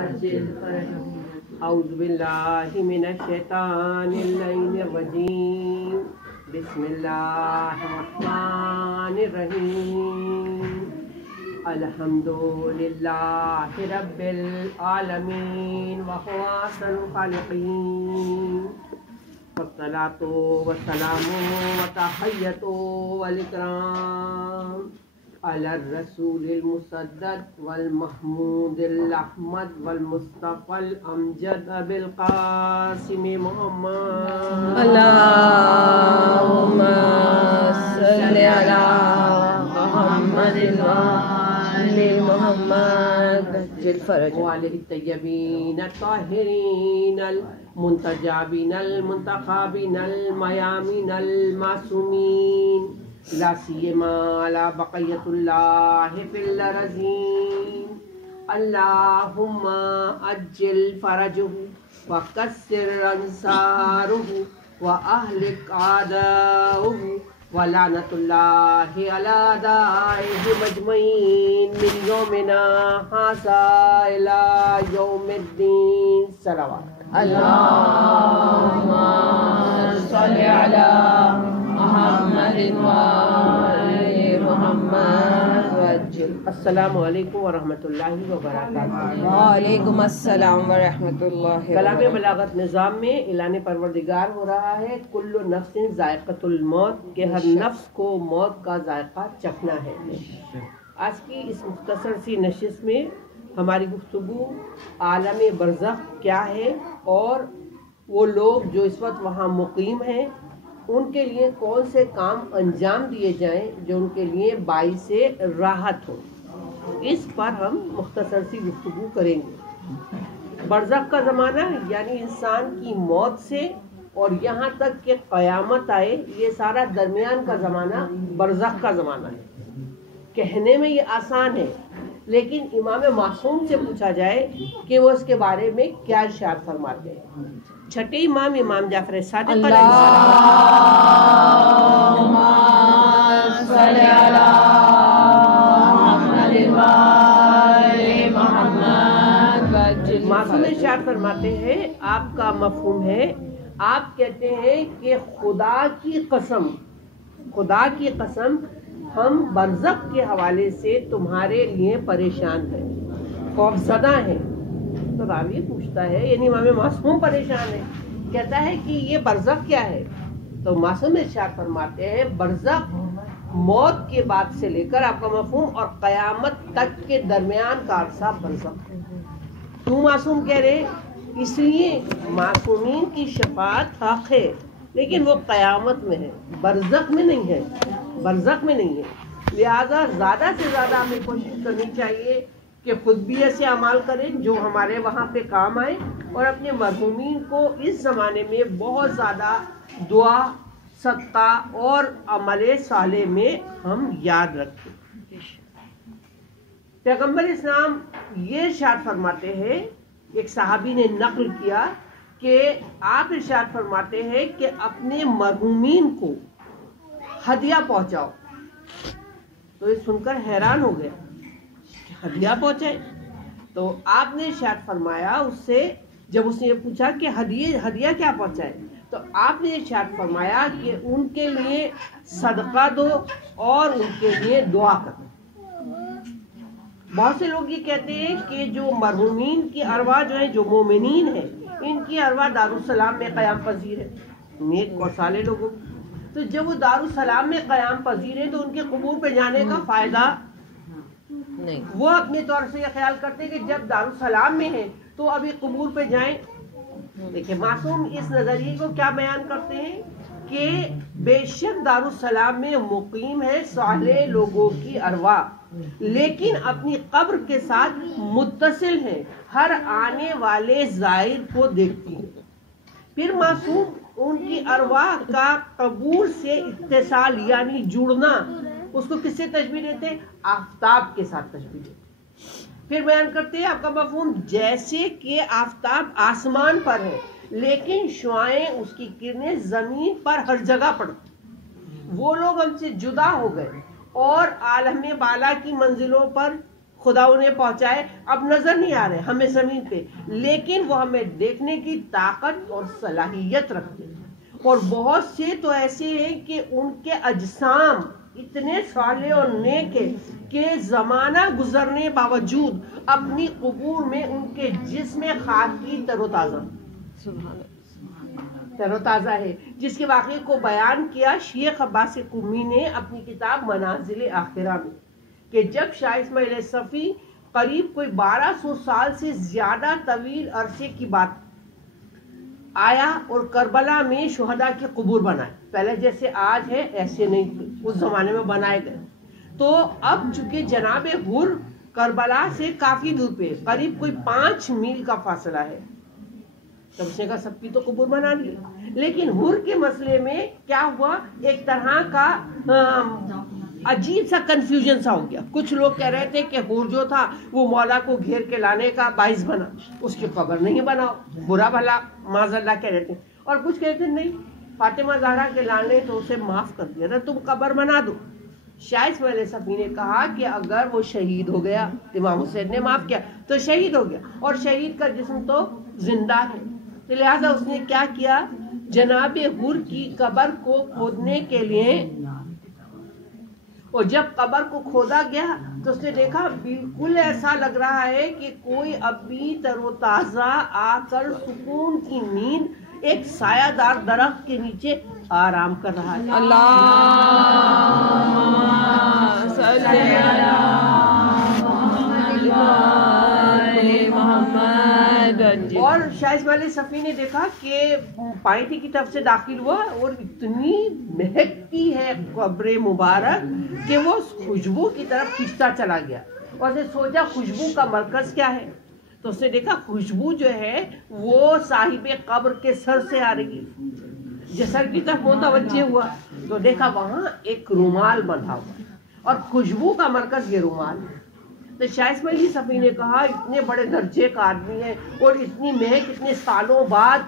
أعوذ بالله من الشيطان الرجيم بسم الله الرحمن الرحيم الحمد لله رب العالمين وهو أحسن الخالقين والصلاة والسلام والتحية والإكرام على الرسول المسدد والمحمود الأحمد والمصطفى الأمجد أبي القاسم محمد اللهم صل على محمد وآل محمد وآله الطيبين الطاهرين المنتجبين المنتخبين الميامين المعصومين لا سيما على بقية الله في الأرضين اللهم أجل فرجه وكسر أنصاره وأهلك أعداءه ولعنة الله على أعدائهم أجمعين من يومنا هذا إلى يوم الدين صلوات اللهم صل على محمد وآل محمد وعجل. السلام علیکم ورحمۃ اللہ وبرکاتہ۔ وعلیکم السلام ورحمۃ اللہ کلام وبرکاتہ۔ بلاغت نظام میں اعلان پروردگار ہو رہا ہے کل نفس ذائقۃ الموت، کہ ہر نفس کو موت کا ذائقہ چکھنا ہے۔ آج کی اس مختصر سی نشست میں ہماری گفتگو عالم برزخ کیا ہے اور وہ لوگ جو اس وقت وہاں مقیم ہیں ان کے لیے کون سے کام انجام دیے جائیں جو ان کے لیے باعث راحت ہو، اس پر ہم مختصر سی گفتگو کریں گے۔ برزخ کا زمانہ یعنی انسان کی موت سے اور یہاں تک کہ قیامت آئے، یہ سارا درمیان کا زمانہ برزخ کا زمانہ ہے۔ کہنے میں یہ آسان ہے، لیکن امام معصوم سے پوچھا جائے کہ وہ اس کے بارے میں کیا ارشاد فرماتے ہیں۔ چھٹے امام امام جعفر صادق علیہ السلام اللہم صل علی محمد وآل محمد وعجل. معصوم ارشاد فرماتے ہیں، آپ کا مفہوم ہے، آپ کہتے ہیں کہ خدا کی قسم ہم برزخ کے حوالے سے تمہارے لیے پریشان ہیں، خوفزدہ ہیں۔ تو راوی پوچھتا ہے، یعنی امام معصوم پریشان ہے، کہتا ہے کہ یہ برزخ کیا ہے؟ تو معصوم ارشاد فرماتے ہیں برزخ موت کے بعد سے لے کر آپ کا مفہوم اور قیامت تک کے درمیان کا عرصہ برزخ ہے۔ کیوں معصوم کہہ رہے؟ اس لیے معصومین کی شفاعت حق ہے، لیکن وہ قیامت میں ہے، برزخ میں نہیں ہے، لہذا زیادہ سے زیادہ ہمیں کوشش کرنی چاہیے کہ خود بھی ایسے اعمال کریں جو ہمارے وہاں پہ کام آئے، اور اپنے مرحومین کو اس زمانے میں بہت زیادہ دعا، صدقہ اور عمل صالح میں ہم یاد رکھیں۔ پیغمبر اسلام یہ ارشاد فرماتے ہیں، ایک صحابی نے نقل کیا کہ آپ ارشاد فرماتے ہیں کہ اپنے مرحومین کو ہدیہ پہنچاؤ۔ تو یہ سن کر حیران ہو گیا، ہدیہ پہنچائے؟ تو آپ نے ارشاد فرمایا اس سے، جب اس نے یہ پوچھا کہ ہدیہ کیا پہنچائے، تو آپ نے ارشاد فرمایا کہ ان کے لیے صدقہ دو اور ان کے لیے دعا کرو۔ بہت سے لوگ یہ کہتے ہیں کہ جو مرحومین کی ارواح جو ہیں، جو مومنین ہیں، ان کی ارواح دارالسلام میں قیام پذیر ہے، نیک اور صالح لوگوں۔ تو جب وہ دارالسلام میں قیام پذیر ہے تو ان کے قبور پہ جانے کا فائدہ نہیں۔ وہ اپنے طور سے یہ خیال کرتے ہیں کہ جب دارالسلام میں ہیں تو ابھی قبور پہ جائیں۔ دیکھیں معصوم اس نظریے کو کیا بیان کرتے ہیں کہ بے شک دارالسلام میں مقیم ہے صالح لوگوں کی ارواح، لیکن اپنی قبر کے ساتھ متصل ہیں، ہر آنے والے زائر کو دیکھتی ہیں۔ پھر معصوم ان کی ارواح کا قبور سے اتصال یعنی جڑنا، اس کو کس سے تشبیہ دیتے ہیں؟ آفتاب کے ساتھ تشبیہ دیتے ہیں۔ پھر بیان کرتے ہیں آپ کا مفہوم، جیسے کہ آفتاب آسمان پر ہے لیکن شعاعیں اس کی کرنیں زمین پر ہر جگہ پڑتی، وہ لوگ ہم سے جدا ہو گئے اور عالم بالا کی منزلوں پر خدا انہیں پہنچائے، اب نظر نہیں آ رہے ہمیں زمین پہ، لیکن وہ ہمیں دیکھنے کی طاقت اور صلاحیت رکھتے ہیں۔ اور بہت سے تو ایسے ہیں کہ ان کے اجسام اتنے صالح اور نیک ہیں کہ زمانہ گزرنے باوجود اپنی قبور میں ان کے جسم خاکی تر و تازہ ہے، جس کے واقعے کو بیان کیا شیخ عباس قمی نے اپنی کتاب منازل آخرہ میں، کہ جب شاہ اسماعیل صفی قریب کوئی 1200 سال سے زیادہ طویل عرصے کی بات آیا اور کربلا میں شہداء کے قبور بنائے، پہلے جیسے آج ہے ایسے نہیں تھے، اس زمانے میں بنائے گئے، تو اب چونکہ جناب حر کربلا سے کافی دور پہ قریب کوئی 5 میل کا فاصلہ ہے، تب اس نے کہا سب کی تو قبور بنا لی، لیکن حر کے مسئلے میں کیا ہوا، ایک طرح کا عجیب سا کنفیوژن سا ہو گیا۔ کچھ لوگ کہہ رہے تھے کہ حور جو تھا وہ مولا کو گھیر کے لانے کا باعث بنا، اس کی قبر نہیں بناؤ، برا بھلا معاذ اللہ کہہ رہے تھے، اور کچھ کہتے تھے نہیں فاطمہ زہرا کے لانے تو اسے معاف کر دیا تھا، تم قبر بنا دو۔ شاہ اسماعیل صفی نے کہا کہ اگر وہ شہید ہو گیا، امام حسین نے معاف کیا تو شہید ہو گیا، اور شہید کا جسم تو زندہ ہے، تو لہٰذا اس نے کیا کیا، جناب حر کی قبر کو کھودنے کے لیے، اور جب قبر کو کھودا گیا تو اس نے دیکھا بالکل ایسا لگ رہا ہے کہ کوئی ابھی تر و تازہ آ کر سکون کی نیند ایک سایہ دار درخت کے نیچے آرام کر رہا ہے۔ اور شاہ اسماعیل صفی نے دیکھا کہ پائنٹی کی طرف سے داخل ہوا اور اتنی مہکتی ہے قبر مبارک کہ وہ خوشبو کی طرف کھینچتا چلا گیا، اور اس نے سوچا خوشبو کا مرکز کیا ہے، تو اس نے دیکھا خوشبو جو ہے وہ صاحب قبر کے سر سے آ رہی ہے، جو سر کی طرف متوجہ ہوا تو دیکھا وہاں ایک رومال بندھا ہوا، اور خوشبو کا مرکز یہ رومال ہے۔ تو شاہ اسماعیل صفی نے کہا اتنے بڑے درجے کا آدمی ہے اور اتنی مہک اتنے سالوں بعد،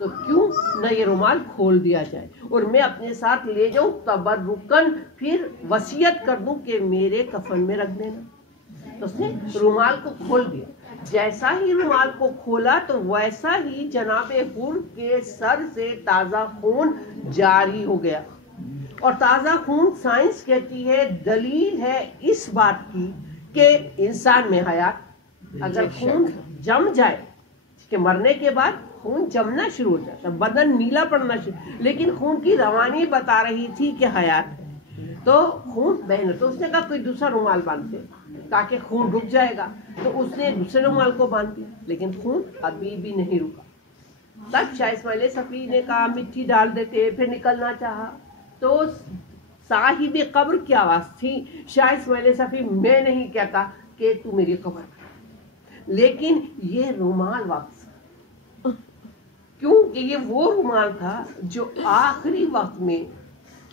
تو کیوں نہ یہ رومال کھول دیا جائے اور میں اپنے ساتھ لے جاؤں تبرکن، پھر وصیت کر دوں کہ میرے کفن میں رکھ دینا۔ تو اس نے رومال کو کھول دیا، جیسا ہی رومال کو کھولا تو ویسا ہی جناب حر کے سر سے تازہ خون جاری ہو گیا، اور تازہ خون سائنس کہتی ہے دلیل ہے اس بات کی کہ انسان میں حیات، اگر خون جم جائے کہ مرنے کے بعد خون جمنا شروع ہو جاتا، بدن نیلا پڑنا شروع، لیکن خون کی روانی بتا رہی تھی کہ حیات ہے، تو خون بہن، تو اس نے کہا کوئی دوسرا رومال باندھتے تاکہ خون رک جائے گا، تو اس نے دوسرے رومال کو باندھ دیا، لیکن خون ابھی بھی نہیں رکا۔ تب شاہ اسماعیل صفی نے کہا مٹی ڈال دیتے، پھر نکلنا چاہا تو صاحب قبر کی آواز تھی، شاہ اسماعیل صفی میں نہیں کہتا کہ تو میری قبر کر، لیکن یہ رومال واپس، کیونکہ یہ وہ رومال تھا جو آخری وقت میں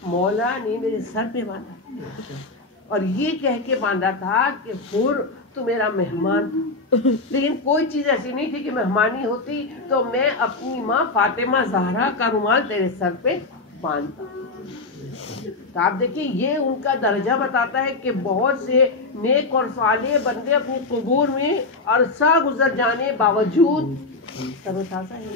مولا نے میرے سر پہ باندھا، اور یہ کہہ کے باندھا تھا کہ حر تو میرا مہمان تھا، لیکن کوئی چیز ایسی نہیں تھی کہ مہمانی ہوتی تو میں اپنی ماں فاطمہ زہرا کا رومال تیرے سر پہ باندھتا۔ تو آپ دیکھیں یہ ان کا درجہ بتاتا ہے کہ بہت سے نیک اور صالح بندے اپنی قبور میں عرصہ گزر جانے باوجود تر و تازہ ہیں۔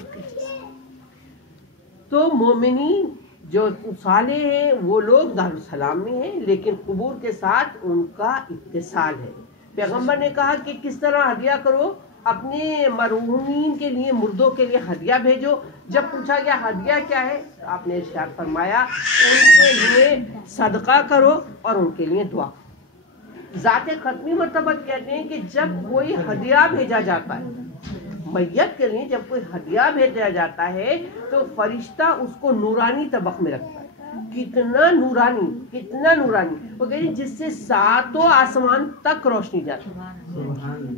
تو مومنین جو صالح ہیں وہ لوگ دارالسلام میں ہیں، لیکن قبور کے ساتھ ان کا اتصال ہے۔ پیغمبر نے کہا کہ کس طرح ہدیہ کرو، اپنے مرحومین کے لیے، مردوں کے لیے ہدیہ بھیجو۔ جب پوچھا گیا ہدیہ کیا ہے، آپ نے ارشاد فرمایا ان کے لیے صدقہ کرو اور ان کے لیے دعا کرو۔ ذات ختمی مرتبہ کہتے ہیں کہ جب کوئی ہدیہ بھیجا جاتا ہے میت کے لیے، جب کوئی ہدیہ بھیجا جاتا ہے تو فرشتہ اس کو نورانی طبق میں رکھتا ہے، کتنا نورانی، کتنا نورانی، وہ کہتے ہیں جس سے 7 آسمان تک روشنی جاتی ہے۔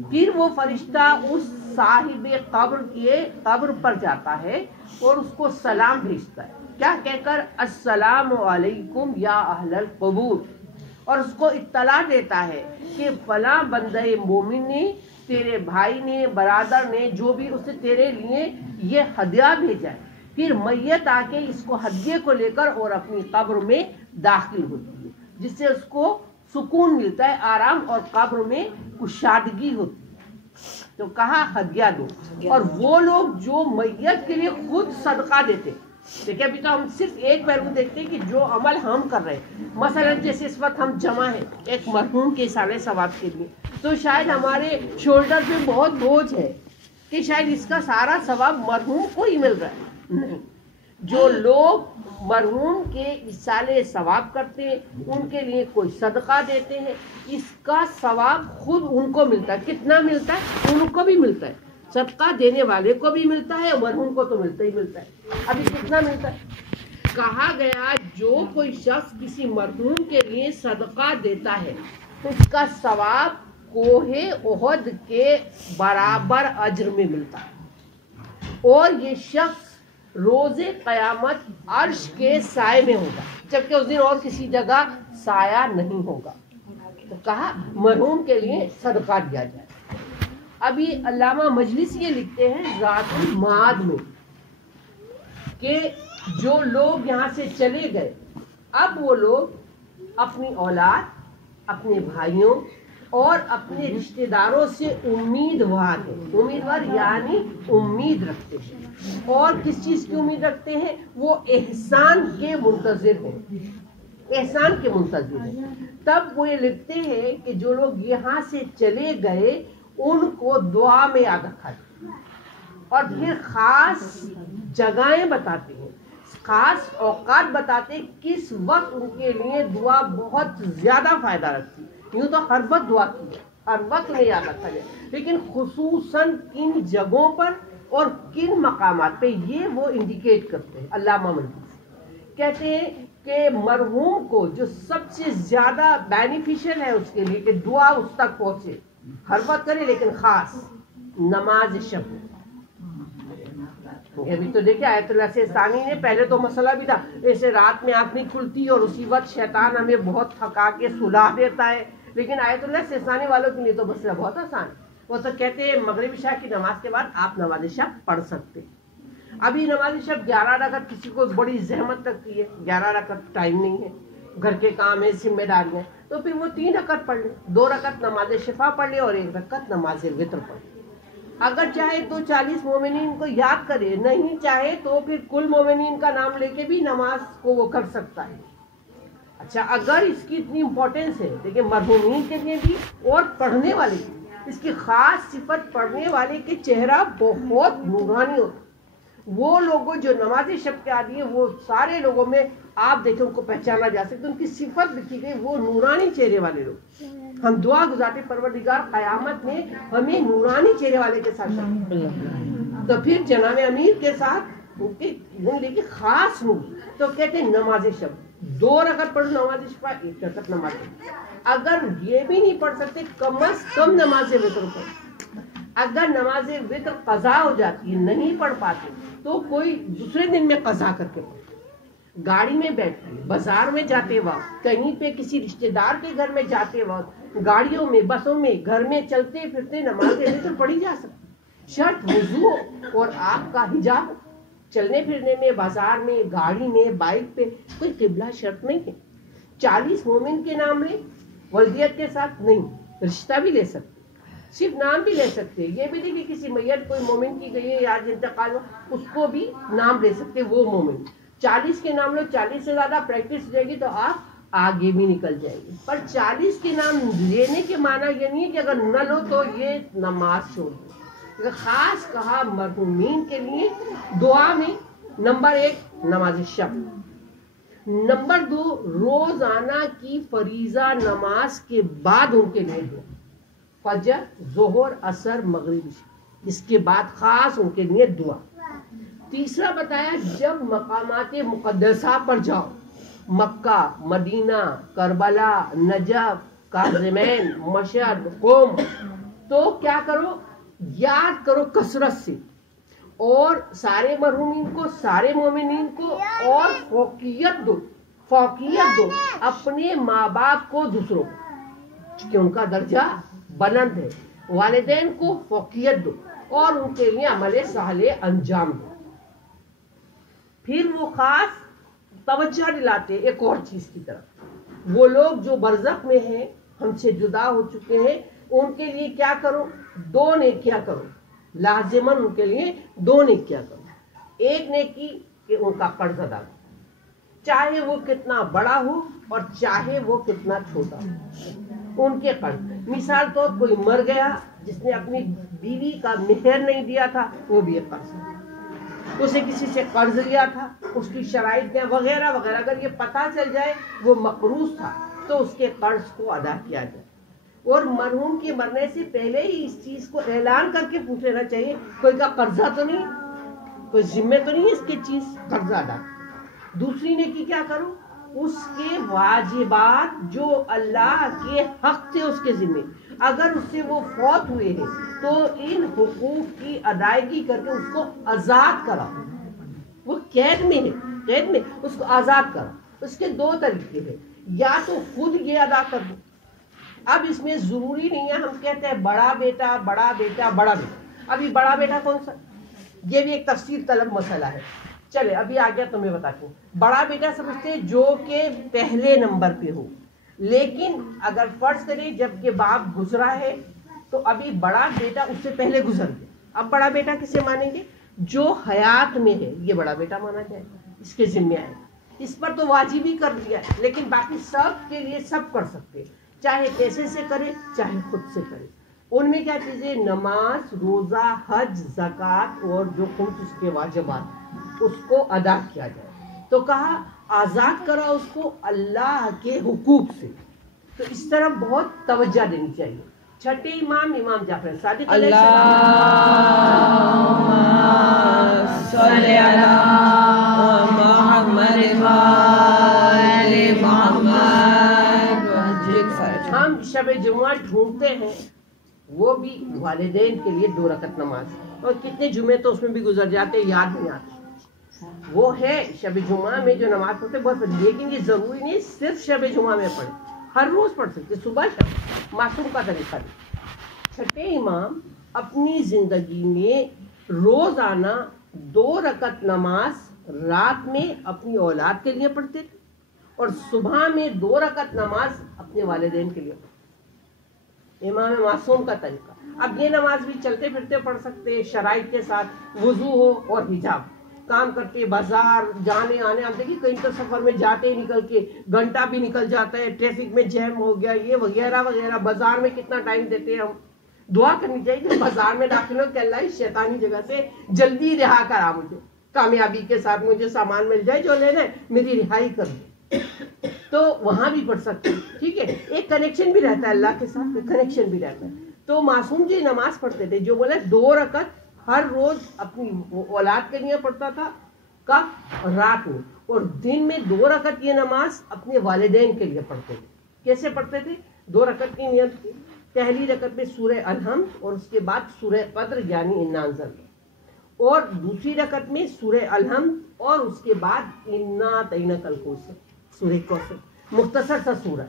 پھر وہ فرشتہ اس صاحب قبر کے قبر پر جاتا ہے اور اس کو سلام بھیجتا ہے، کیا کہہ کر السلام علیکم یا اہل القبور، اور اس کو اطلاع دیتا ہے کہ فلاں بندہ مومن نے، تیرے بھائی نے، برادر نے، جو بھی، اس نے تیرے لیے یہ ہدیہ بھیجا ہے۔ پھر میت آ کے اس کو ہدیے کو لے کر اور اپنی قبر میں داخل ہوتی ہے، جس سے اس کو سکون ملتا ہے، آرام، اور قبر میں کشادگی ہوتی ہے۔ تو کہا ہدیہ دو، اور وہ لوگ جو میت کے لیے خود صدقہ دیتے۔ دیکھیں ابھی تو ہم صرف ایک پہلو دیکھتے ہیں کہ جو عمل ہم کر رہے ہیں، مثلا جیسے اس وقت ہم جمع ہیں ایک مرحوم کے اصالہ ثواب کے لیے، تو شاید ہمارے شولڈر پہ بہت بوجھ ہے کہ شاید اس کا سارا ثواب مرحوم کو ہی مل رہا ہے۔ نہیں، جو لوگ مرحوم کے اصالہ ثواب کرتے ہیں، ان کے لیے کوئی صدقہ دیتے ہیں، اس کا ثواب خود ان کو ملتا ہے۔ کتنا ملتا ہے؟ ان کو بھی ملتا ہے، صدقہ دینے والے کو بھی ملتا ہے، اور مرحوم کو تو ملتا ہی ملتا ہے۔ ابھی کتنا ملتا ہے؟ کہا گیا جو کوئی شخص کسی مرحوم کے لیے صدقہ دیتا ہے تو اس کا ثواب کوہ احد کے برابر اجر میں ملتا ہے، اور یہ شخص روز قیامت عرش کے سائے میں ہوگا، جبکہ اس دن اور کسی جگہ سایہ نہیں ہوگا۔ تو کہا مرحوم کے لیے صدقہ دیا جائے۔ ابھی علامہ مجلسی یہ لکھتے ہیں ذات المعاد میں کہ جو لوگ یہاں سے چلے گئے، اب وہ لوگ اپنی اولاد، اپنے بھائیوں اور اپنے رشتہ داروں سے امیدوار ہیں۔ امیدوار یعنی امید رکھتے ہیں، اور کس چیز کی امید رکھتے ہیں؟ وہ احسان کے منتظر ہیں، احسان کے منتظر ہیں۔ تب وہ یہ لکھتے ہیں کہ جو لوگ یہاں سے چلے گئے ان کو دعا میں یاد رکھا جائے، اور پھر خاص جگہیں بتاتے ہیں، خاص اوقات بتاتے ہیں کس وقت ان کے لیے دعا بہت زیادہ فائدہ رکھتی ہے۔ یوں تو ہر وقت دعا کی ہے، ہر وقت میں یاد رکھا جائے، لیکن خصوصاً کن جگہوں پر اور کن مقامات پہ یہ وہ انڈیکیٹ کرتے ہیں۔ علامہ مجلسی کہتے ہیں کہ مرحوم کو جو سب سے زیادہ بینیفیشل ہے اس کے لیے کہ دعا اس تک پہنچے، ہر وقت کرے لیکن خاص نماز شب۔ ابھی تو دیکھیں آیت اللہ سیستانی نے پہلے تو مسئلہ بھی تھا، ایسے رات میں آنکھ نہیں کھلتی اور اسی وقت شیطان ہمیں بہت تھکا کے سلا دیتا ہے، لیکن آیت اللہ سیستانی والوں کے لیے تو مسئلہ بہت آسان ہے۔ وہ تو کہتے ہیں مغرب عشاء کی نماز کے بعد آپ نماز شب پڑھ سکتے۔ ابھی نماز شب 11 رکعت کسی کو بڑی زحمت لگتی ہے، 11 رکعت ٹائم نہیں ہے، گھر کے کام ہے، ذمہ داریاں، تو پھر وہ 3 رکعت پڑھ لے، 2 رکعت نماز شفا پڑھ لے اور 1 رکعت نماز وتر پڑھ لے۔ اگر چاہے تو 40 مومنین کو یاد کرے، نہیں چاہے تو پھر کل مومنین کا نام لے کے بھی نماز کو وہ کر سکتا ہے۔ اچھا، اگر اس کی اتنی امپورٹنس ہے، دیکھیں مرحومین کے لیے بھی اور پڑھنے والے بھی، اس کی خاص صفت پڑھنے والے کے چہرہ بہت نورانی ہوتا ہے۔ وہ لوگوں جو نماز شب کے عادی ہیں، وہ سارے لوگوں میں آپ دیکھیں ان کو پہچانا جا سکتا ہے، ان کی صفت لکھی گئی، وہ نورانی چہرے والے لوگ۔ ہم دعا گزارتے پروردگار قیامت میں ہمیں نورانی چہرے والے کے ساتھ تو پھر جناب امیر کے ساتھ ان کے خاص نور۔ تو کہتے ہیں نماز شب 2 رکعت پڑھو، نماز شفا 1 رکعت نماز شب۔ اگر یہ بھی نہیں پڑھ سکتے کم از کم نماز وتر پڑھو۔ اگر نماز وتر قضا ہو جاتی ہے، نہیں پڑھ پاتے، تو کوئی دوسرے دن میں قضا کر کے پڑھو۔ گاڑی میں بیٹھتے، بازار میں جاتے وقت، کہیں پہ کسی رشتہ دار کے گھر میں جاتے وقت، گاڑیوں میں، بسوں میں، گھر میں چلتے پھرتے نماز وتر پڑھی جا سکتی، شرط وضو اور آپ کا حجاب۔ چلنے پھرنے میں، بازار میں، گاڑی میں، بائک پہ کوئی قبلہ شرط نہیں ہے۔ 40 مومن کے نام لے، ولدیت کے ساتھ نہیں، رشتہ بھی لے سکتے، صرف نام بھی لے سکتے۔ یہ بھی نہیں کہ کسی میت کوئی مومن کی گئی ہے یا آج انتقال ہو، اس کو بھی نام لے سکتے وہ مومن۔ 40 کے نام لو، 40 سے زیادہ پریکٹس ہو جائے گی تو آپ آگے بھی نکل جائیں گے۔ پر 40 کے نام لینے کے معنی یہ نہیں ہے کہ اگر نہ لو تو یہ نماز چھوڑ دو۔ خاص کہا مرحومین کے لیے دعا میں نمبر 1 نماز شب، نمبر 2 روزانہ کی فریضہ نماز کے بعد ان کے لیے دعا، فجر، ظہر، عصر، مغرب، اس کے بعد خاص ان کے لیے دعا۔ تیسرا بتایا جب مقامات مقدسہ پر جاؤ، مکہ، مدینہ، کربلا، نجف، کاظمین، مشہد، قم، تو کیا کرو؟ یاد کرو کثرت سے، اور سارے مرحومین کو، سارے مومنین کو، اور فوقیت دو اپنے ماں باپ کو دوسروں کو، کہ ان کا درجہ بلند ہے، والدین کو فوقیت دو اور ان کے لیے عمل صالح انجام دو۔ پھر وہ خاص توجہ دلاتے ایک اور چیز کی طرف، وہ لوگ جو برزخ میں ہیں، ہم سے جدا ہو چکے ہیں، ان کے لیے کیا کرو؟ 2 نیکیاں کرو، لازماً ان کے لیے 2 نیکیاں کرو۔ ایک نیکی کہ ان کا قرض ادا کرو، چاہے وہ کتنا بڑا ہو اور چاہے وہ کتنا چھوٹا ہو، ان کے قرض۔ مثال طور کوئی مر گیا جس نے اپنی بیوی کا مہر نہیں دیا تھا، وہ بھی ایک قرض ہے۔ اسے کسی سے قرض لیا تھا، اس کی شرائط میں وغیرہ وغیرہ، اگر یہ پتہ چل جائے وہ مقروض تھا تو اس کے قرض کو ادا کیا جائے۔ اور مرحوم کے مرنے سے پہلے ہی اس چیز کو اعلان کر کے پوچھ لینا چاہیے، کوئی کا قرضہ تو نہیں، کوئی ذمہ تو نہیں ہے اس کی چیز، قرضہ ادا۔ دوسری نیکی کیا کرو؟ اس کے واجبات جو اللہ کے حق تھے اس کے ذمہ، اگر اس سے وہ فوت ہوئے ہیں تو ان حقوق کی ادائیگی کر کے اس کو آزاد کراؤ۔ وہ قید میں ہے، قید میں اس کو آزاد کراؤ۔ اس کے 2 طریقے ہیں، یا تو خود یہ ادا کر دو۔ اب اس میں ضروری نہیں ہے، ہم کہتے ہیں بڑا بیٹا بڑا بیٹا بڑا بیٹا، ابھی بڑا بیٹا کون سا؟ یہ بھی ایک تفصیل طلب مسئلہ ہے۔ چلے ابھی آ گیا تو میں بتاتی ہوں۔ بڑا بیٹا سمجھتے ہیں جو کہ پہلے نمبر پہ ہو، لیکن اگر فرض کریں جب کہ باپ گزرا ہے تو ابھی بڑا بیٹا اس سے پہلے گزر گیا، اب بڑا بیٹا کسے مانیں گے؟ جو حیات میں ہے، یہ بڑا بیٹا مانا جائے گا، اس کے ذمہ ہے۔ اس پر تو واجب ہی کر دیا ہے، لیکن باقی سب کے لیے سب کر سکتے، چاہے پیسے سے کرے چاہے خود سے کرے۔ ان میں کیا چیزیں؟ نماز، روزہ، حج، زکوٰۃ اور جو خمس اس کے واجبات، اس کو ادا کیا جائے۔ تو کہا آزاد کرا اس کو اللہ کے حقوق سے۔ تو اس طرح بہت توجہ دینی چاہیے۔ چھٹے امام امام جعفر صادق علیہ ہم شب جمعہ ڈھونڈتے ہیں، وہ بھی والدین کے لیے 2 رکعت نماز، اور کتنے جمعے تو اس میں بھی گزر جاتے، یاد نہیں آتے۔ وہ ہے شب جمعہ میں جو نماز پڑھتے بہت بڑی، لیکن یہ ضروری نہیں صرف شب جمعہ میں پڑھیں، ہر روز پڑھ سکتے، صبح شب، معصوم کا طریقہ نہیں۔ چھٹے امام اپنی زندگی میں روزانہ 2 رکعت نماز رات میں اپنی اولاد کے لیے پڑھتے تھے، اور صبح میں 2 رکعت نماز اپنے والدین کے لیے پڑھتے۔ امام معصوم کا طریقہ۔ اب یہ نماز بھی چلتے پھرتے پڑھ سکتے، شرائط کے ساتھ، وضو ہو اور حجاب، کام کرتے بازار جانے آنے۔ آپ دیکھیے کہیں تو سفر میں جاتے ہی نکل کے گھنٹہ بھی نکل جاتا ہے، ٹریفک میں جیم ہو گیا، یہ وغیرہ وغیرہ، بازار میں کتنا ٹائم دیتے ہیں ہم۔ دعا کرنی چاہیے کہ بازار میں داخل ہو کہ اللہ اس شیطانی جگہ سے جلدی رہا کرا، مجھے کامیابی کے ساتھ مجھے سامان مل جائے جو لینا ہے، میری رہائی کر دے۔ تو وہاں بھی پڑھ سکتے ہیں، ٹھیک ہے، ایک کنیکشن بھی رہتا ہے اللہ کے ساتھ، کنیکشن بھی رہتا ہے۔ تو معصوم جی نماز پڑھتے تھے، جو بولے 2 رکعت ہر روز اپنی اولاد کے لیے پڑھتا تھا، کب؟ رات میں، اور دن میں 2 رکعت یہ نماز اپنے والدین کے لیے پڑھتے تھے۔ کیسے پڑھتے تھے؟ 2 رکعت کی نیت کی، پہلی رکعت میں سورہ الحمد اور اس کے بعد سورہ قدر یعنی انا انزلنا، اور دوسری رکعت میں سورہ الحمد اور اس کے بعد انا اعطیناک الکوثر، سورہ کوثر، مختصر سا سورہ۔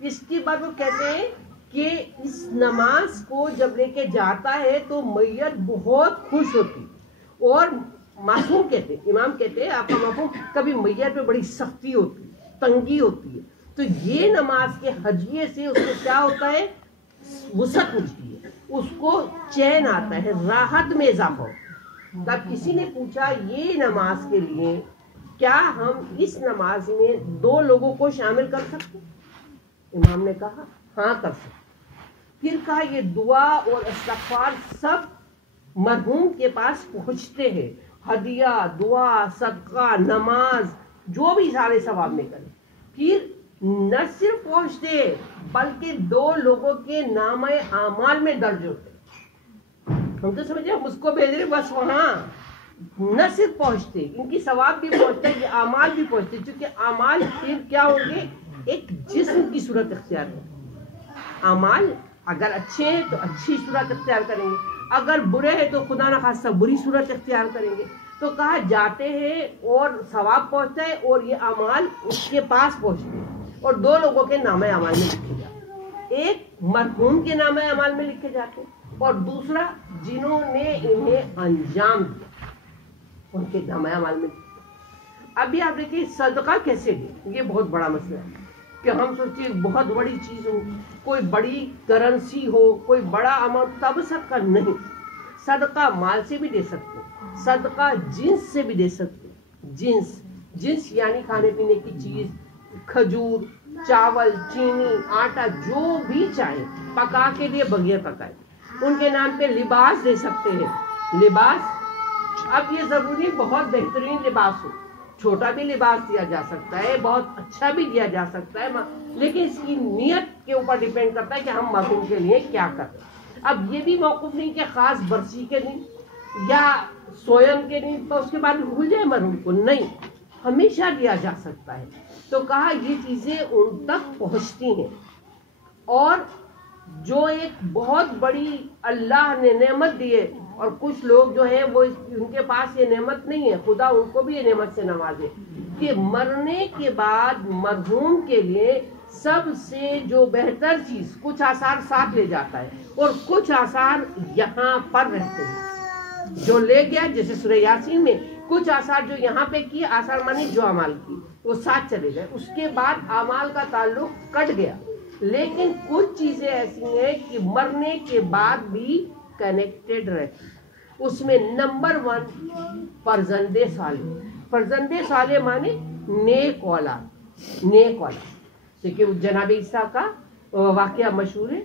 اس کے بعد وہ کہتے ہیں کہ اس نماز کو جب لے کے جاتا ہے تو میت بہت خوش ہوتی، اور معصوم کہتے ہیں، امام کہتے ہیں آپ کا مفہوم، کبھی میت میں بڑی سختی ہوتی ہے، تنگی ہوتی ہے، تو یہ نماز کے ہدیے سے اس کو کیا ہوتا ہے؟ وسعت ملتی ہے، اس کو چین آتا ہے، راحت میں اضافہ ہوتا ہے۔ تب کسی نے پوچھا یہ نماز کے لیے کیا ہم اس نماز میں 2 لوگوں کو شامل کر سکتے؟ امام نے کہا ہاں کر سکتے۔ پھر کہا یہ دعا اور استغفار سب مرحوم کے پاس پہنچتے ہیں، ہدیہ، دعا، صدقہ، نماز، جو بھی سارے ثواب میں کریں۔ پھر نہ صرف پہنچتے بلکہ 2 لوگوں کے نامہ اعمال میں درج ہوتے۔ ہم تو سمجھے ہم اس کو بھیج رہے بس، وہاں نہ صرف پہنچتے، ان کی ثواب بھی پہنچتے، یہ اعمال بھی پہنچتے، چونکہ اعمال پھر کیا ہوں گے؟ ایک جسم کی صورت اختیار ہے۔ اعمال اگر اچھے ہیں تو اچھی صورت اختیار کریں گے، اگر برے ہیں تو خدا نخواستہ بری صورت اختیار کریں گے۔ تو کہا جاتے ہیں اور ثواب پہنچتا ہے، اور یہ اعمال اس کے پاس پہنچتے ہیں، اور 2 لوگوں کے نامہ اعمال میں لکھے جاتے ہیں، ایک مرحوم کے نامہ اعمال میں لکھے جاتے ہیں، اور دوسرا جنہوں نے انہیں انجام دیا ان کے نامہ اعمال میں۔ ابھی آپ دیکھیے صدقہ کیسے دیں، یہ بہت بڑا مسئلہ ہے۔ کہ ہم سوچیں بہت بڑی چیز ہو، کوئی بڑی کرنسی ہو، کوئی بڑا اماؤنٹ، تب صدقہ نہیں. صدقہ مال سے بھی دے سکتے، صدقہ جنس سے بھی دے سکتے. جنس یعنی کھانے پینے کی چیز، کھجور، چاول، چینی، آٹا، جو بھی چاہے پکا کے لیے بغیر پکائے. ان کے نام پہ لباس دے سکتے ہیں. لباس، اب یہ ضروری بہت بہترین لباس ہو، چھوٹا بھی لباس دیا جا سکتا ہے، بہت اچھا بھی دیا جا سکتا ہے، لیکن اس کی نیت کے اوپر ڈیپینڈ کرتا ہے کہ ہم مرحوم کے لیے کیا کریں. اب یہ بھی موقف نہیں کہ خاص برسی کے دن یا سویم کے دن تو اس کے بعد بھول جائے مرحوم کو، نہیں، ہمیشہ دیا جا سکتا ہے. تو کہا یہ چیزیں ان تک پہنچتی ہیں. اور جو ایک بہت بڑی اللہ نے نعمت دی ہے، اور کچھ لوگ جو ہیں وہ ان کے پاس یہ نعمت نہیں ہے، خدا ان کو بھی یہ نعمت سے نوازے کہ مرنے کے بعد مرحوم کے لیے سب سے جو بہتر چیز، کچھ آثار ساتھ لے جاتا ہے اور کچھ آثار یہاں پر رہتے ہیں. جو لے گیا جیسے سورہ یاسین میں کچھ آثار جو یہاں پہ کی، آثار مانی جو اعمال کی، وہ ساتھ چلے گئے. اس کے بعد اعمال کا تعلق کٹ گیا، لیکن کچھ چیزیں ایسی ہیں کہ مرنے کے بعد بھی کنیکٹڈ رہتی. اس میں نمبر 1 فرزند صالح. فرزند صالح مانے نیک اولاد. نیک اولاد دیکھیے جناب عیسیٰ کا واقعہ مشہور ہے.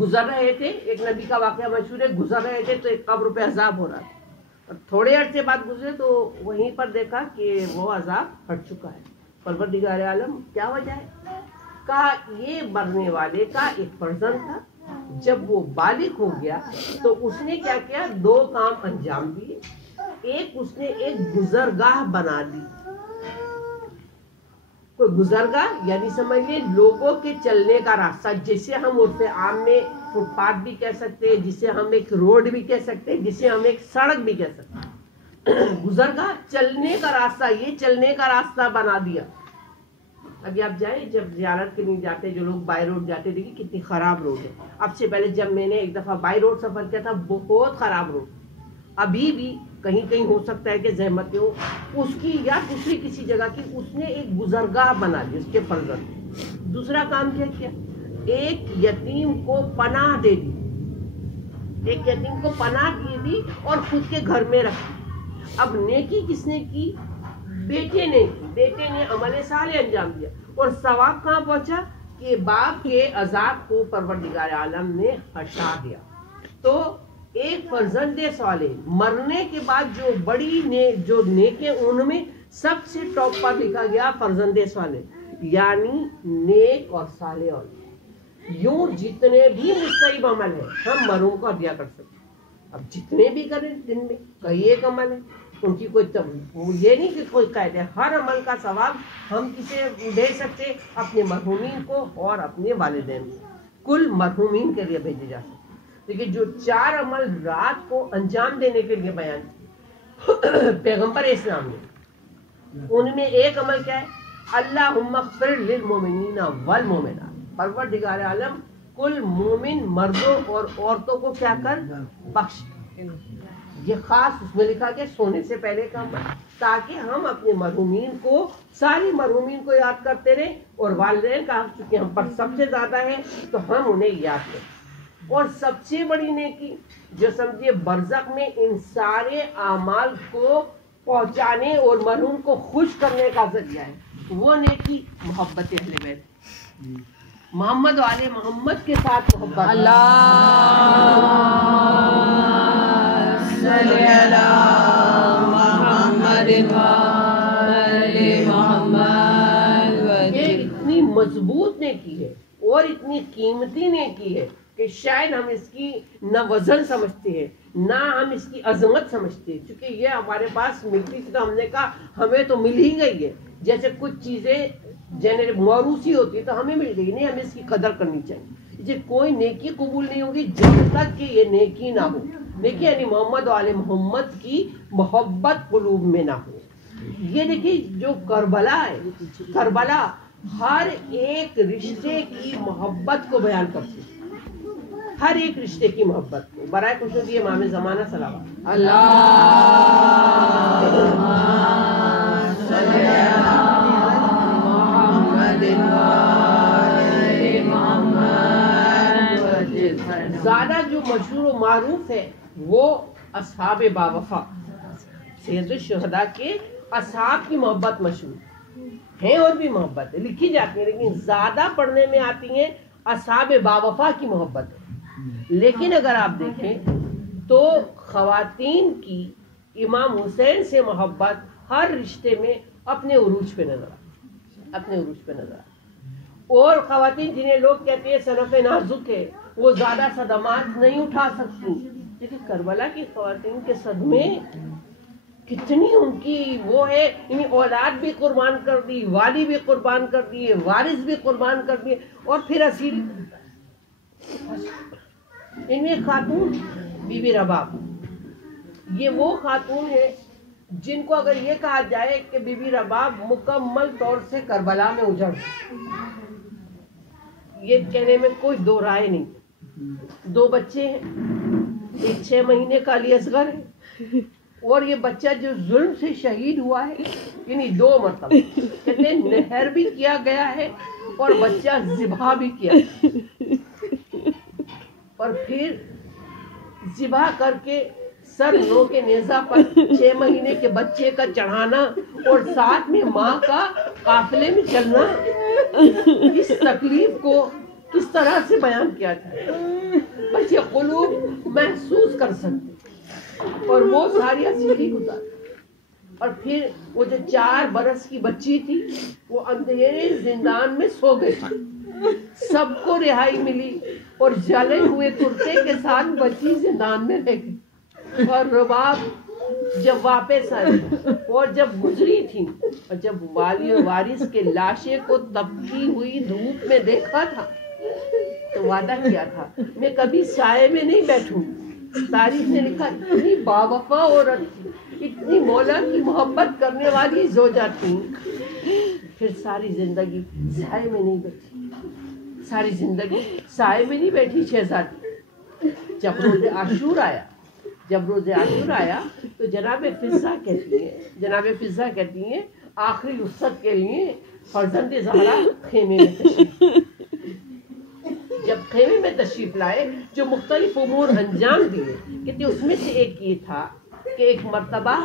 گزر رہے تھے، ایک نبی کا واقعہ مشہور ہے، گزر رہے تھے تو ایک قبر پہ عذاب ہو رہا تھا، اور تھوڑے عرصے بعد گزرے تو وہیں پر دیکھا کہ وہ عذاب ہٹ چکا ہے. پروردگار عالم کیا وجہ ہے؟ کہا یہ مرنے والے کا ایک فرزند تھا، جب وہ بالغ ہو گیا تو اس نے کیا کیا، 2 کام انجام دیے. ایک اس نے ایک گزرگاہ بنا دی. کوئی گزرگاہ یعنی سمجھیے لوگوں کے چلنے کا راستہ، جسے ہم عرف عام میں فٹ پاتھ بھی کہہ سکتے ہیں، جسے ہم ایک روڈ بھی کہہ سکتے ہیں، جسے ہم ایک سڑک بھی کہہ سکتے ہیں. گزرگاہ چلنے کا راستہ، یہ چلنے کا راستہ بنا دیا. ابھی آپ جائیں، جب زیارت کے لیے جاتے، جو لوگ بائی روڈ جاتے، دیکھیے کتنی خراب روڈ ہے. اب سے پہلے جب میں نے ایک دفعہ بائی روڈ سفر کیا تھا، بہت خراب روڈ. ابھی بھی کہیں کہیں ہو سکتا ہے کہ زحمتیں ہو اس کی یا دوسری کسی جگہ کی. اس نے ایک گزرگاہ بنا دی اس کے فرزند. دوسرا کام کیا کیا، ایک یتیم کو پناہ دے دی. ایک یتیم کو پناہ دے دی اور خود کے گھر میں رکھی. اب نیکی کس نے کی؟ بیٹے نے. بیٹے نے عمل صالح انجام دیا، اور ثواب کہاں پہنچا کہ باپ کے عذاب کو پروردگار عالم نے ہٹا دیا. تو ایک فرزند صالح مرنے کے بعد جو بڑی جو نیکیں، ان میں سب سے ٹاپ پر لکھا گیا فرزند صالح، یعنی نیک اور صالح اولاد. یوں جتنے بھی مستحب عمل ہیں ہم مرحوم کو عطیہ کر سکتے. اب جتنے بھی کریں، دن میں کئی ایک عمل ہے، ان کی کوئی یہ نہیں کہ کوئی قید ہے. ہر عمل کا ثواب ہم کسے دے سکتے؟ اپنے مرحومین کو اور اپنے والدین کو. کل مرحومین کے لیے بھیجے جا سکتے. لیکن جو 4 عمل رات کو انجام دینے کے لیے بیان کیے پیغمبر اسلام نے، ان میں ایک عمل کیا ہے، اللہم اغفر للمؤمنین والمؤمنات. پروردگار عالم کل مومن مردوں اور عورتوں کو کیا کر بخش. یہ خاص اس میں لکھا کہ سونے سے پہلے کا عمل، تاکہ ہم اپنے مرحومین کو، ساری مرحومین کو یاد کرتے رہیں، اور والدین کا حق چونکہ ہم پر سب سے زیادہ ہے تو ہم انہیں یاد کریں. اور سب سے بڑی نیکی جو سمجھیے برزخ میں ان سارے اعمال کو پہنچانے اور مرحوم کو خوش کرنے کا ذریعہ ہے، وہ نیکی محبت اہل بیت، محمد و آل محمد کے ساتھ محبت. اللہ صلی علی محمد محمد. یہ اتنی مضبوط نیکی ہے اور اتنی قیمتی نیکی ہے کہ شاید ہم اس کی نہ وزن سمجھتے ہیں، نہ ہم اس کی عظمت سمجھتے ہیں. چونکہ یہ ہمارے پاس ملتی تھی تو ہم نے کہا ہمیں تو مل ہی گئی ہے. جیسے کچھ چیزیں موروثی ہوتی ہے تو ہمیں مل گئی، نہیں، ہمیں اس کی قدر کرنی چاہیے. یہ کوئی نیکی قبول نہیں ہوگی جب تک کہ یہ نیکی نہ ہو. نیکی یعنی محمد و آل محمد کی محبت قلوب میں نہ ہو. یہ دیکھیے جو کربلا ہے، کربلا ہر ایک رشتے کی محبت کو بیان کرتی ہے، ہر ایک رشتے کی محبت کو. برائے خصوصی امام زمانہ صلوات اللہ صلی علی محمد زیادہ جو مشہور و معروف ہے وہ اصحاب باوفا، سید الشہداء کے اصحاب کی محبت مشہور ہیں، اور بھی محبت ہے لکھی جاتی ہے، لیکن زیادہ پڑھنے میں آتی ہیں اصحاب باوفا کی محبت ہے۔ لیکن اگر آپ دیکھیں تو خواتین کی امام حسین سے محبت ہر رشتے میں اپنے عروج پہ نظر آتی، اور خواتین جنہیں لوگ کہتے ہیں صنف نازک ہے، وہ زیادہ صدمات نہیں اٹھا سکتی، لیکن کربلا کی خواتین کے صدمے کتنی ان کی وہ ہے، یعنی اولاد بھی قربان کر دی، والی بھی قربان کر دیے، وارث بھی قربان کر دیے، اور پھر اسیر۔ ان میں خاتون بی بی رباب، یہ وہ خاتون ہے جن کو اگر یہ کہا جائے کہ بی بی رباب مکمل طور سے کربلا میں اجڑ، یہ کہنے میں کوئی دو رائے نہیں۔ 2 بچے ہیں، ایک 6 مہینے کا علی اصغر ہے، اور یہ بچہ جو ظلم سے شہید ہوا ہے، یعنی 2 مرتبہ کہتے ہیں نہر بھی کیا گیا ہے اور بچہ ذبح بھی کیا ہے، اور پھر ذبح کر کے سر نو کے نیزہ پر 6 مہینے کے بچے کا چڑھانا اور ساتھ میں ماں کا قافلے میں چلنا، اس تکلیف کو کس طرح سے بیان کیا جائے، بچے قلوب محسوس کر سکتے، اور وہ ساری اسیری گزاری، اور پھر وہ جو 4 برس کی بچی تھی وہ اندھیرے زندان میں سو گئی، سب کو رہائی ملی، اور جلے ہوئے کرتے کے ساتھ بچی زندان میں رہ گئی، اور رباب جب واپس آئی اور جب گزری تھی، اور جب والی اور وارث کے لاشیں کو تپتی ہوئی دھوپ میں دیکھا تھا تو وعدہ کیا تھا میں کبھی سائے میں نہیں بیٹھوں۔ تاریخ نے لکھا اتنی باوفا عورت تھی، اتنی مولا کی محبت کرنے والی زوجہ تھی، پھر ساری زندگی سائے میں نہیں بیٹھی، ساری زندگی سائے میں نہیں بیٹھی شہزادی۔ جب روز عاشور آیا تو جناب فضہ کہتی ہیں آخری رخصت کے لیے فرزند زہرا خیمے میں تشریف، جب خیمے میں تشریف لائے جو مختلف امور انجام دیے، کہتے اس میں سے ایک یہ تھا کہ ایک مرتبہ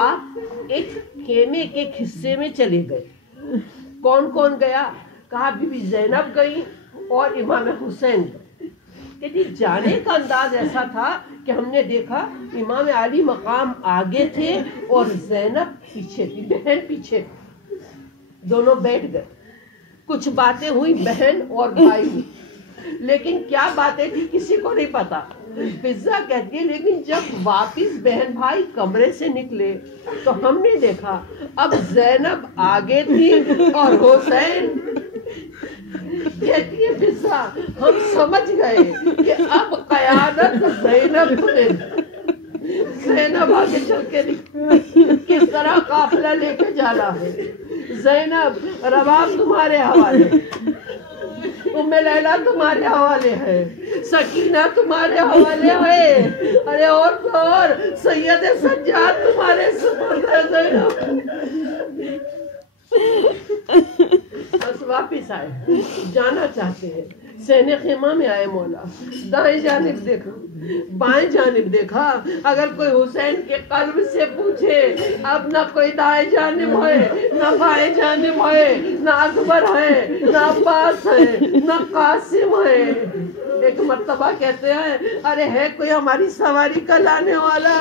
آپ ایک خیمے کے حصے میں چلے گئے۔ کون کون گیا؟ کہا بی بی زینب گئی اور امام حسین گئے۔ کہ جانے کا انداز ایسا تھا کہ ہم نے دیکھا امام علی مقام آگے تھے اور زینب پیچھے تھی، بہن پیچھے تھی، دونوں بیٹھ گئے، کچھ باتیں ہوئی بہن اور بھائی ہوئی، لیکن کیا باتیں تھی کسی کو نہیں پتا۔ فضہ کہتی ہے لیکن جب واپس بہن بھائی کمرے سے نکلے تو ہم نے دیکھا اب زینب آگے تھی اور حسین، کہتی ہے فضہ ہم سمجھ گئے کہ اب قیادت زینب کو دے، زینب آگے چل کے کس طرح قافلہ لے کے جانا ہے، زینب رباب تمہارے حوالے، ام لیلہ تمہارے حوالے ہے، سکینہ تمہارے حوالے ہے، ارے اور تو اور سید سجاد تمہارے سپرد ہے زینب۔ بس واپس آئے، جانا چاہتے ہیں، سین خیمہ میں آئے، مولا دائیں جانب دیکھا بائیں جانب دیکھا، اگر کوئی حسین کے قلب سے پوچھے اب نہ کوئی دائیں جانب ہے نہ بائیں جانب ہے، نہ اکبر ہے نہ عباس ہے نہ قاسم ہے۔ ایک مرتبہ کہتے ہیں ارے ہے کوئی ہماری سواری کا لانے والا؟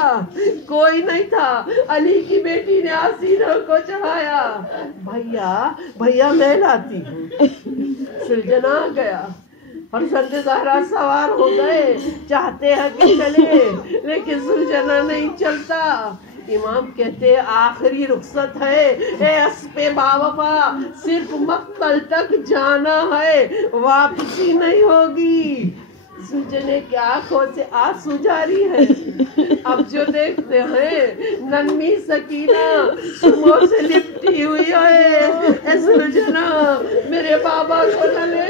کوئی نہیں تھا، علی کی بیٹی نے آسینہ کو چڑھایا، بھیا میں لاتی ہوں۔ سلجنا گیا، فرزند زہرا سوار ہو گئے، چاہتے ہیں کہ چلے لیکن سلجنا نہیں چلتا۔ امام کہتے آخری رخصت ہے، اے اسب باوفا صرف مقتل تک جانا ہے، واپسی نہیں ہوگی۔ سلجنے کی آنکھوں سے آنسو جاری ہے، اب جو دیکھتے ہیں ننھی سکینہ سمو سے لپٹی ہوئی ہے، اے سلجنا میرے بابا کو نہ لے۔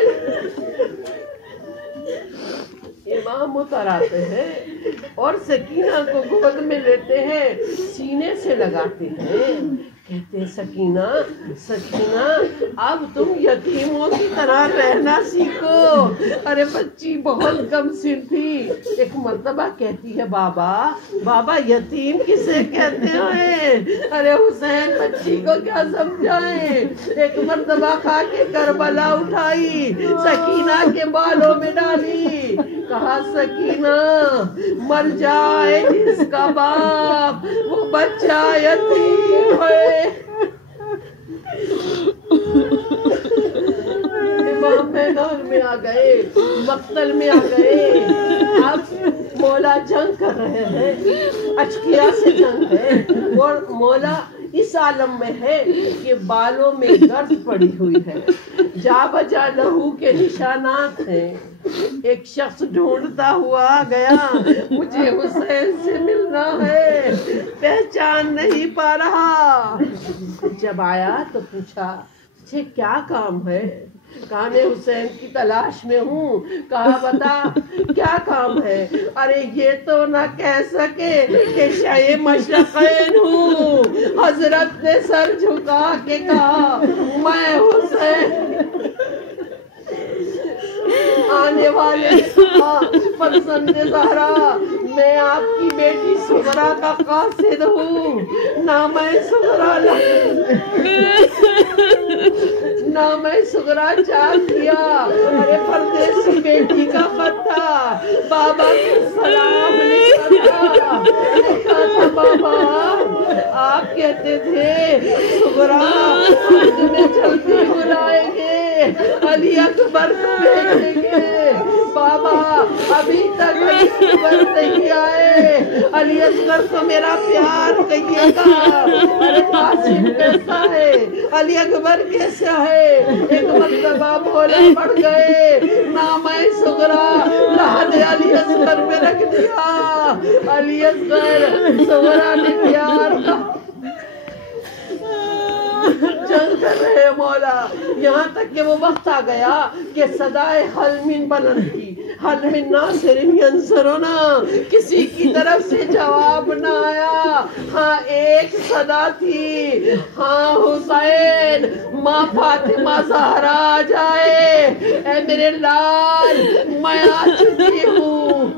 امام اتر آتے ہیں اور سکینہ کو گود میں لیتے ہیں، سینے سے لگاتے ہیں، کہتے ہیں سکینہ سکینہ اب تم یتیموں کی طرح رہنا سیکھو۔ ارے بچی بہت کم سن تھی، ایک مرتبہ کہتی ہے بابا بابا یتیم کسے کہتے ہیں؟ ارے حسین بچی کو کیا سمجھائیں؟ ایک مرتبہ کھا کے کربلا اٹھائی، سکینہ کے بالوں میں ڈالی، کہا سکینہ مر جائے جس کا باپ وہ بچہ یتیم ہے۔ امام میدان میں آ گئے، مقتل میں آ گئے، اب مولا جنگ کر رہے ہیں، اشکیا سے جنگ ہے، اور مولا اس عالم میں ہے کہ بالوں میں گرد پڑی ہوئی ہے، جا بجا لہو کے نشانات ہیں۔ ایک شخص ڈھونڈتا ہوا گیا، مجھے حسین سے ملنا ہے، پہچان نہیں پا رہا۔ جب آیا تو پوچھا تجھے کیا کام ہے؟ کہا میں حسین کی تلاش میں ہوں۔ کہا بتا کیا کام ہے؟ ارے یہ تو نہ کہہ سکے کہ شاہ مشرقین ہوں۔ حضرت نے سر جھکا کے کہا میں حسین آنے والے فرزند زہرا، میں آپ کی بیٹی سغرا کا قاصد ہوں، نام سغرا چاک کیا۔ ارے پردیسی بیٹی کا خط تھا، بابا کو سلام لکھا تھا، بابا آپ کہتے تھے سغرا تمہیں جلدی بلائیں گے، علی اکبر کو بھیجیں گے۔ بابا ابھی تک علی اکبر نہیں آئے، علی اصغر کو میرا پیار کہیے گا۔ ارے قاسم کیسا ہے؟ علی اکبر کیسا ہے؟ ایک مرتبہ بولا پڑ گئے، نام سغرا لحد علی اصغر میں رکھ دیا۔ علی اصغر سغرا نے پیار کا جنگ کر رہے مولا، یہاں تک کہ وہ وقت آ گیا کہ صدائے حل من بلند کی، حل من ناصر ینصرنا، کسی کی طرف سے جواب نہ آیا۔ ہاں ایک صدا تھی، ہاں حسین ماں فاطمہ زہرا آ جائے، اے میرے لال میں آ چکی ہوں۔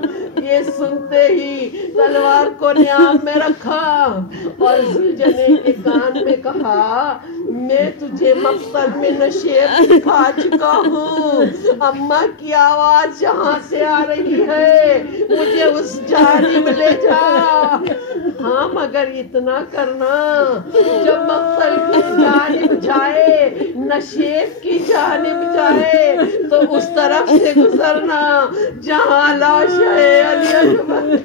یہ سنتے ہی تلوار کو نیام میں رکھا اور زوجنے کے کان میں کہا میں تجھے مقتل میں نشیب دکھا چکا ہوں، اماں کی آواز جہاں سے آ رہی ہے مجھے اس جانب لے جا۔ ہاں مگر اتنا کرنا، جب مقتل کی جانب جائے، نشیب کی جانب جائے تو اس طرف سے گزرنا جہاں لاش ہے علی اکبر۔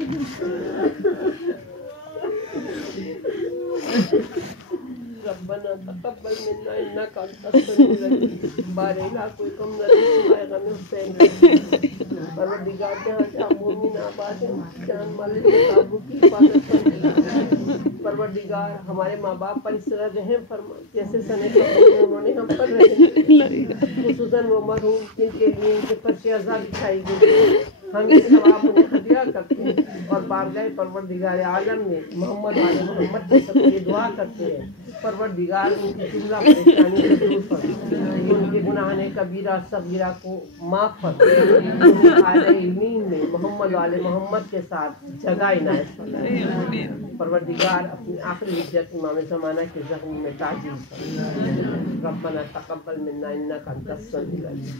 ربنا تقبل منا انك انت السميع العليم، بارے لا کوئی کم نہ رہے غم حسین۔ پروردگار جہاں جہاں مومن آباد ہیں، جان مال کتابوں کی حفاظت فرما۔ پروردگار ہمارے ماں باپ پر اس طرح رحم فرما جیسے سنے انہوں نے ہم پر رحم، خصوصاً وہ مرحوم جن کے لیے ان کے فرش عزا بچھائی گئی، ہم یہ ثواب انہیں ہدیہ کرتے ہیں اور بارگاہ پروردگار عالم میں محمد والے محمد کے سب یہ دعا کرتے ہیں پروردگار ان کی جملہ پریشانی کو دور فرما، ان کے گناہ کبیرہ صغیرہ کو معاف فرما، اعلی علمین میں محمد والے محمد کے ساتھ جگہ عنایت فرما۔ پروردگار اپنی آخری عزت امام زمانہ کے زخم میں تعجیل فرما۔ ربنا تقبل منا انک انت السمیع العلیم۔